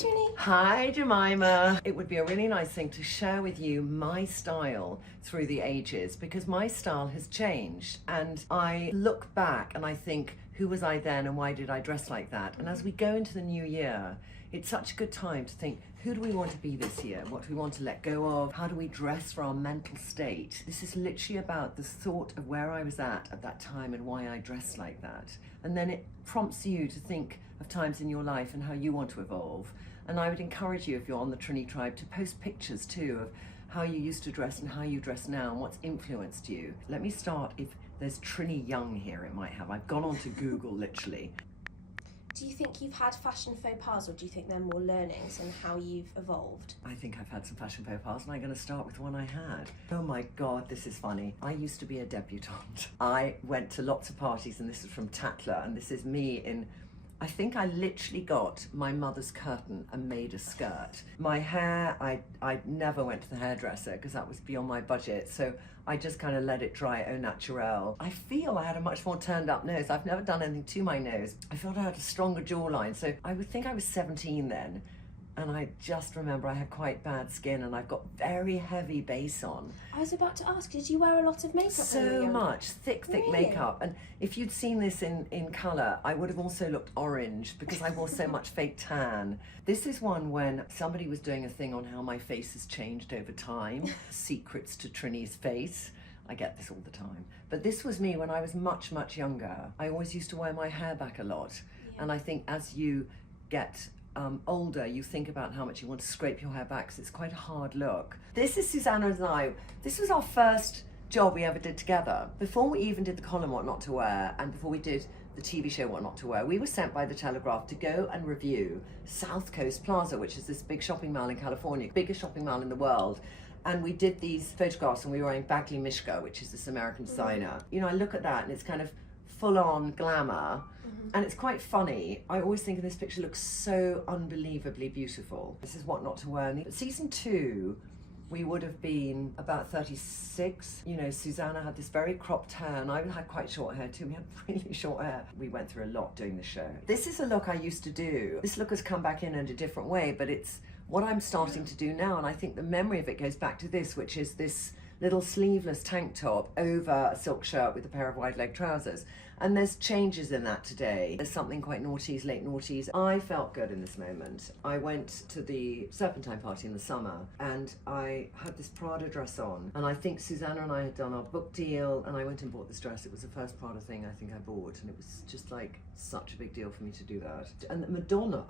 Trinny. Hi Jemima. It would be a really nice thing to share with you my style through the ages, because my style has changed and I look back and I think, who was I then and why did I dress like that? And as we go into the new year, it's such a good time to think, who do we want to be this year? What do we want to let go of? How do we dress for our mental state? This is literally about the thought of where I was at that time and why I dressed like that. And then it prompts you to think of times in your life and how you want to evolve. And I would encourage you, if you're on the Trinny tribe, to post pictures too of how you used to dress and how you dress now and what's influenced you. Let me start, if there's Trinny Young here, it might have. I've gone on to Google literally. Do you think you've had fashion faux pas, or do you think they're more learnings and how you've evolved? I think I've had some fashion faux pas, and I'm going to start with one I had. Oh my God, this is funny. I used to be a debutante. I went to lots of parties, and this is from Tatler, and this is me in, I think I literally got my mother's curtain and made a skirt. My hair, I never went to the hairdresser because that was beyond my budget, so I just kind of let it dry au naturel. I feel I had a much more turned up nose. I've never done anything to my nose. I felt I had a stronger jawline, so I would think I was 17 then. And I just remember I had quite bad skin and I've got very heavy base on. I was about to ask, did you wear a lot of makeup? So much, thick Really? makeup. And if you'd seen this in colour, I would have also looked orange because I wore so much fake tan. This is one when somebody was doing a thing on how my face has changed over time. Secrets to Trinny's face. I get this all the time. But this was me when I was much, much younger. I always used to wear my hair back a lot. Yeah. And I think as you get older, you think about how much you want to scrape your hair back because it's quite a hard look. This is Susanna and I. This was our first job we ever did together. Before we even did the column What Not to Wear, and before we did the TV show What Not to Wear, we were sent by the Telegraph to go and review South Coast Plaza, which is this big shopping mall in California, biggest shopping mall in the world. And we did these photographs and we were wearing Bagley Mishka, which is this American designer. You know, I look at that and it's kind of full-on glamour. And it's quite funny. I always think this picture looks so unbelievably beautiful. This is What Not to Wear. But season 2, we would have been about 36. You know, Susanna had this very cropped hair and I had quite short hair too. We had really short hair. We went through a lot doing the show. This is a look I used to do. This look has come back in a different way, but it's what I'm starting to do now. And I think the memory of it goes back to this, which is this little sleeveless tank top over a silk shirt with a pair of wide leg trousers. And there's changes in that today. There's something quite noughties, late noughties. I felt good in this moment. I went to the Serpentine party in the summer and I had this Prada dress on. And I think Susanna and I had done our book deal and I went and bought this dress. It was the first Prada thing I think I bought, and it was just like such a big deal for me to do that. And Madonna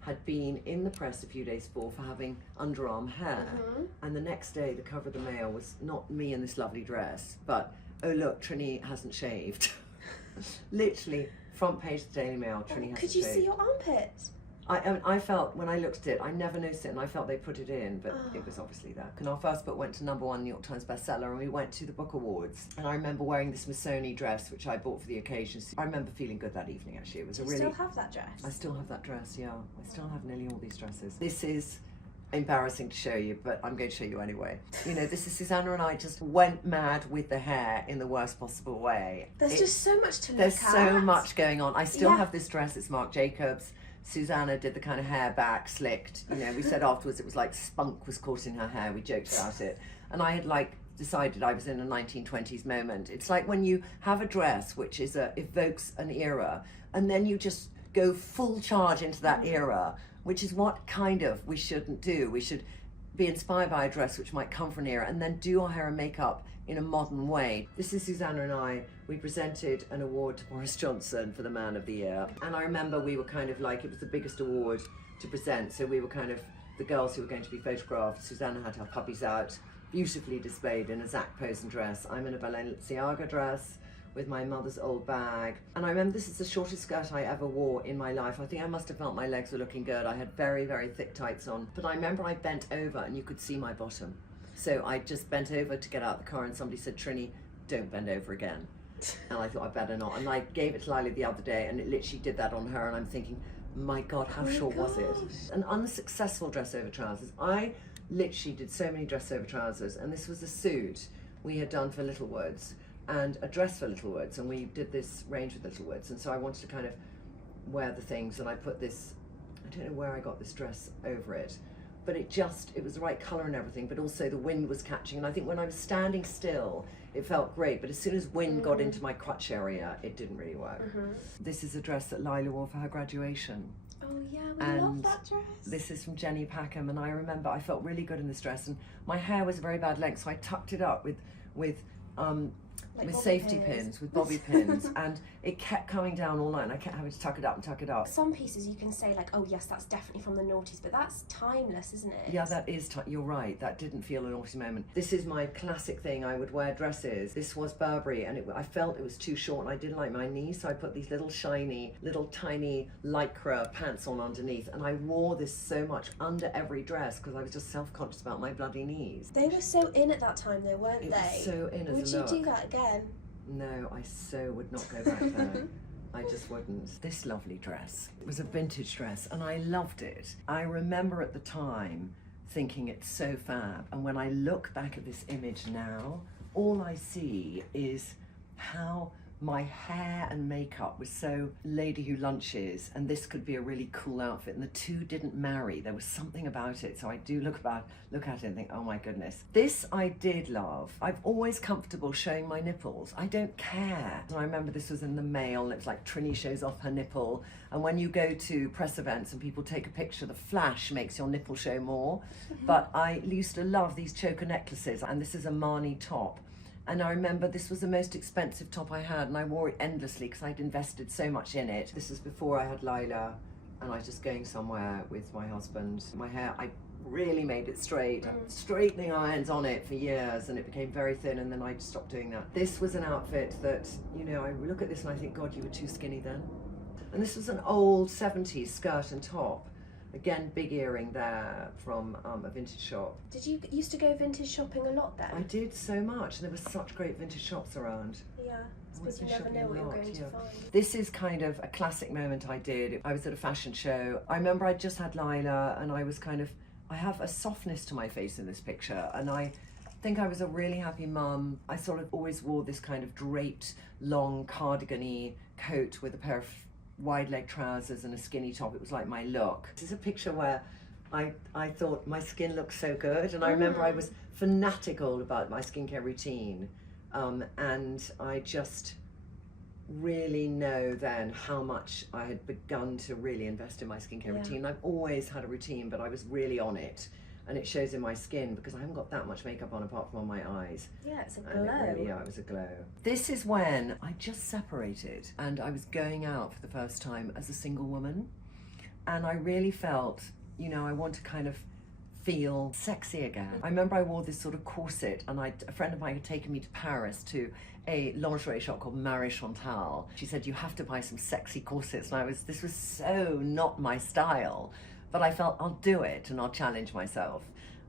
had been in the press a few days before for having underarm hair. And the next day the cover of the Mail was not me in this lovely dress, but oh look, Trinny hasn't shaved. Literally, front page of the Daily Mail, Trinny hasn't shaved. Could you see your armpits? I felt, when I looked at it, I never noticed it and I felt they put it in, but it was obviously there. And our first book went to #1 New York Times bestseller and we went to the book awards. And I remember wearing this Missoni dress, which I bought for the occasion. I remember feeling good that evening actually. It was a really... Do you still have that dress? I still have that dress, yeah. I still have nearly all these dresses. This is embarrassing to show you, but I'm going to show you anyway. You know, this is Susanna and I just went mad with the hair in the worst possible way. There's just so much to look at. There's so much going on. I still have this dress, it's Marc Jacobs. Susanna did the kind of hair back, slicked. You know, we said afterwards it was like spunk was caught in her hair. We joked about it. And I had like decided I was in a 1920s moment. It's like when you have a dress which is evokes an era and then you just go full charge into that era, which is what kind of we shouldn't do. We should be inspired by a dress which might come from an era and then do our hair and makeup in a modern way. This is Susanna and I. We presented an award to Boris Johnson for the Man of the Year. And I remember we were kind of like, it was the biggest award to present. So we were kind of the girls who were going to be photographed. Susanna had her puppies out, beautifully displayed in a Zac Posen dress. I'm in a Balenciaga dress with my mother's old bag. And I remember this is the shortest skirt I ever wore in my life. I think I must have felt my legs were looking good. I had very, very thick tights on. But I remember I bent over and you could see my bottom. So I just bent over to get out the car and somebody said, Trinny, don't bend over again. And I thought I better not. And I gave it to Lily the other day and it literally did that on her and I'm thinking, my God, how short was it? An unsuccessful dress over trousers. I literally did so many dress over trousers and this was a suit we had done for Littlewoods and a dress for Littlewoods, and we did this range with Littlewoods, and so I wanted to kind of wear the things, and I put this I don't know where I got this dress over it, but it was the right colour and everything, but also the wind was catching, and I think when I was standing still it felt great, but as soon as wind got into my crotch area it didn't really work. This is a dress that Lila wore for her graduation. Oh yeah, we love that dress. This is from Jenny Packham, and I remember I felt really good in this dress, and my hair was a very bad length, so I tucked it up with safety pins, with bobby pins, and it kept coming down all night, and I kept having to tuck it up. Some pieces you can say like, oh yes, that's definitely from the noughties, but that's timeless, isn't it? Yeah, that is, you're right, that didn't feel a naughty moment. This is my classic thing, I would wear dresses. This was Burberry, and I felt it was too short, and I didn't like my knees, so I put these little shiny, little tiny lycra pants on underneath, and I wore this so much under every dress because I was just self-conscious about my bloody knees. They were so in at that time though, weren't they? Was so in as a look. Would you do that again? No, I so would not go back there. I just wouldn't. This lovely dress was a vintage dress, and I loved it. I remember at the time thinking it's so fab, and when I look back at this image now, all I see is how my hair and makeup was so lady who lunches, and this could be a really cool outfit, and the two didn't marry. There was something about it, so I do look at it and think, oh my goodness. This I did love. I'm always comfortable showing my nipples. I don't care. And I remember this was in the Mail, and it was like Trinny shows off her nipple, and when you go to press events and people take a picture, the flash makes your nipple show more. But I used to love these choker necklaces, and this is a Marni top. And I remember this was the most expensive top I had, and I wore it endlessly because I'd invested so much in it. This is before I had Lila, and I was just going somewhere with my husband. My hair, I really made it straight. Straightening irons on it for years, and it became very thin, and then I stopped doing that. This was an outfit that, you know, I look at this and I think, God, you were too skinny then. And this was an old 70s skirt and top. Again, big earring there from a vintage shop. Did you used to go vintage shopping a lot then? I did so much. There were such great vintage shops around. Yeah, because you never know what you're going to find. This is kind of a classic moment I did. I was at a fashion show. I remember I just had Lila, and I was I have a softness to my face in this picture, and I think I was a really happy mum. I sort of always wore this kind of draped, long cardigan-y coat with a pair of wide leg trousers and a skinny top. It was like my look. This is a picture where I thought my skin looked so good, and I remember I was fanatical about my skincare routine, and I just really know then how much I had begun to really invest in my skincare routine. I've always had a routine, but I was really on it, and it shows in my skin because I haven't got that much makeup on apart from on my eyes. Yeah, it's a glow. It was a glow. This is when I just separated, and I was going out for the first time as a single woman, and I really felt, you know, I want to kind of feel sexy again. I remember I wore this sort of corset, and a friend of mine had taken me to Paris to a lingerie shop called Marie Chantal. She said, you have to buy some sexy corsets, and this was so not my style. But I felt I'll do it and I'll challenge myself.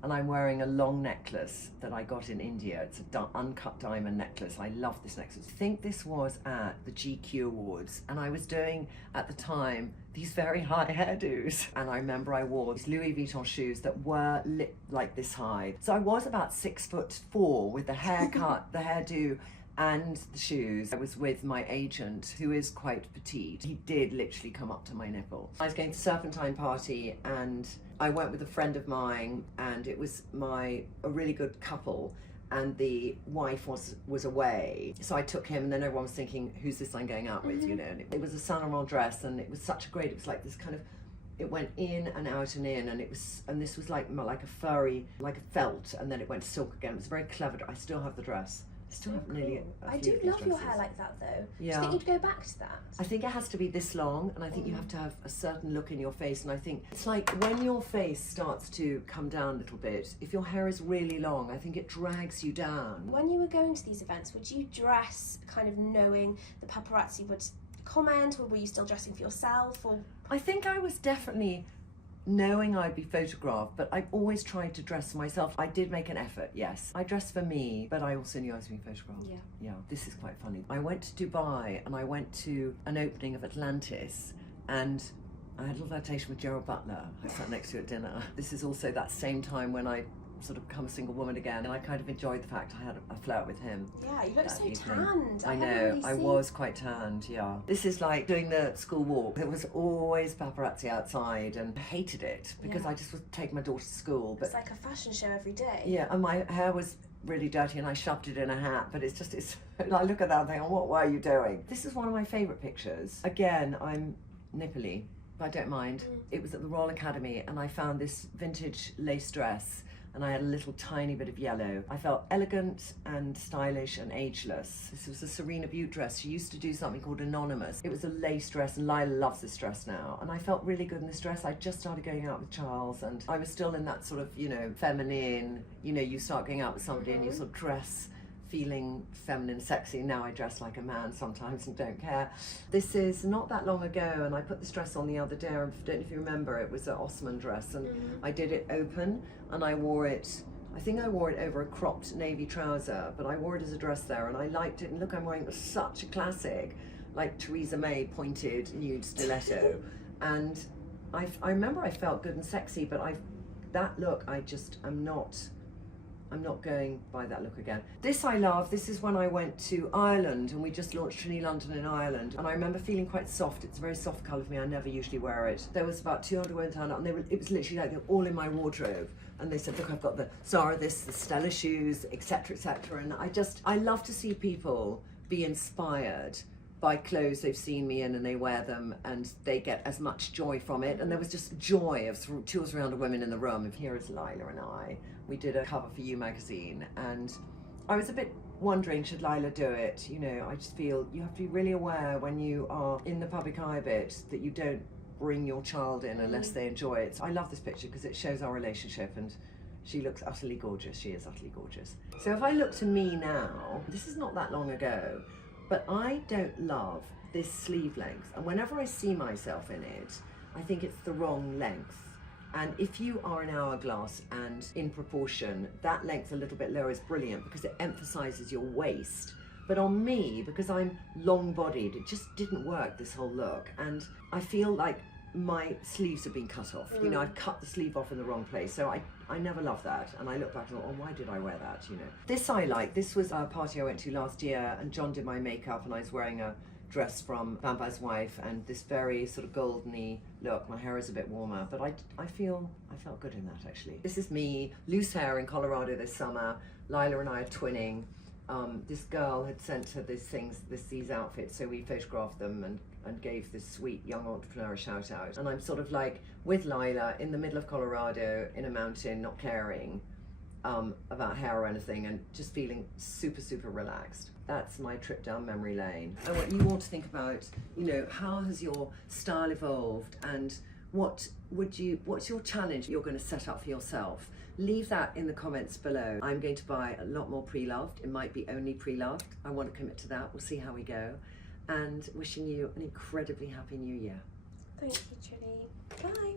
And I'm wearing a long necklace that I got in India. It's an uncut diamond necklace. I love this necklace. I think this was at the GQ Awards, and I was doing, at the time, these very high hairdos. And I remember I wore these Louis Vuitton shoes that were lit like this high. So I was about 6'4" with the haircut, the hairdo, and the shoes. I was with my agent, who is quite petite. He did literally come up to my nipple. I was going to Serpentine party, and I went with a friend of mine, and it was a really good couple, and the wife was away. So I took him, and then everyone was thinking, who's this I'm going out with, you know? And it was a Saint Laurent dress, and it was such a great, it was like this kind of, it went in and out and in, and this was like a furry, like a felt, and then it went to silk again. It was very clever. I still have the dress. Still have nearly I do love your hair like that though. Yeah. Do you think you'd go back to that? I think it has to be this long, and I think you have to have a certain look in your face, and I think it's like when your face starts to come down a little bit, if your hair is really long, I think it drags you down. When you were going to these events, would you dress kind of knowing the paparazzi would comment, or were you still dressing for yourself? Or I think I was definitely knowing I'd be photographed, but I always tried to dress for myself. I did make an effort, yes. I dressed for me, but I also knew I was being photographed. Yeah, this is quite funny. I went to Dubai, and I went to an opening of Atlantis, and I had a little flirtation with Gerald Butler. I sat next to at dinner. This is also that same time when I sort of become a single woman again, and I kind of enjoyed the fact I had a flirt with him. Yeah, you look so evening. tanned. I haven't know, really I seen- was quite tanned, yeah. This is like doing the school walk. There was always paparazzi outside, and I hated it because Yeah. I just would take my daughter to school. But It's like a fashion show every day. yeah, and my hair was really dirty and I shoved it in a hat, but it's I look at that and think, oh, what were you doing? This is one of my favourite pictures. Again, I'm nipply, but I don't mind. It was at the Royal Academy and I found this vintage lace dress and I had a little tiny bit of yellow. I felt elegant and stylish and ageless. This was a Serena Butte dress. She used to do something called Anonymous. It was a lace dress and Lila loves this dress now. And I felt really good in this dress. I just started going out with Charles and I was still in that sort of, feminine, you start going out with somebody and you sort of dress feeling feminine, sexy. Now I dress like a man sometimes and don't care. This is not that long ago and I put this dress on the other day. I don't know if you remember, it was an Osman dress and I did it open and I wore it, I think I wore it over a cropped navy trouser, but I wore it as a dress there and I liked it. And look, I'm wearing such a classic, like Theresa May pointed nude stiletto. And I remember I felt good and sexy, but that look, I'm not going by that look again. This I love. This is when I went to Ireland and we just launched Trinny London in Ireland. And I remember feeling quite soft. It's a very soft colour for me. I never usually wear it. There was about 200 women turned up and it was literally like they were all in my wardrobe. And they said, look, I've got the Zara this, the Stella shoes, etc., etc. And I love to see people be inspired by clothes they've seen me in and they wear them and they get as much joy from it. And there was just joy of 200 or 300 women in the room. And here is Lila and I. We did a cover for You magazine and I was a bit wondering, should Lila do it? I just feel you have to be really aware when you are in the public eye a bit that you don't bring your child in unless they enjoy it. I love this picture because it shows our relationship and she looks utterly gorgeous. She is utterly gorgeous. So if I look to me now, this is not that long ago, but I don't love this sleeve length. And whenever I see myself in it, I think it's the wrong length. And if you are an hourglass and in proportion, that length a little bit lower is brilliant because it emphasizes your waist. But on me, because I'm long-bodied, it just didn't work, this whole look. And I feel like my sleeves have been cut off. I've cut the sleeve off in the wrong place. So I never loved that. And I look back and thought, oh, why did I wear that, This I like. This was a party I went to last year and John did my makeup and I was wearing a dress from Vampire's Wife and this very sort of goldeny look. My hair is a bit warmer, but I felt good in that actually. This is me, loose hair in Colorado this summer. Lila and I are twinning. This girl had sent her these outfits, so we photographed them and gave this sweet young entrepreneur a shout out. And I'm sort of like with Lila in the middle of Colorado in a mountain, not caring about hair or anything and just feeling super, super relaxed. That's my trip down memory lane. And what you want to think about, how has your style evolved and what's your challenge you're going to set up for yourself? Leave that in the comments below. I'm going to buy a lot more pre-loved. It might be only pre-loved. I want to commit to that. We'll see how we go. And wishing you an incredibly happy new year. Thank you, Trinny. Bye.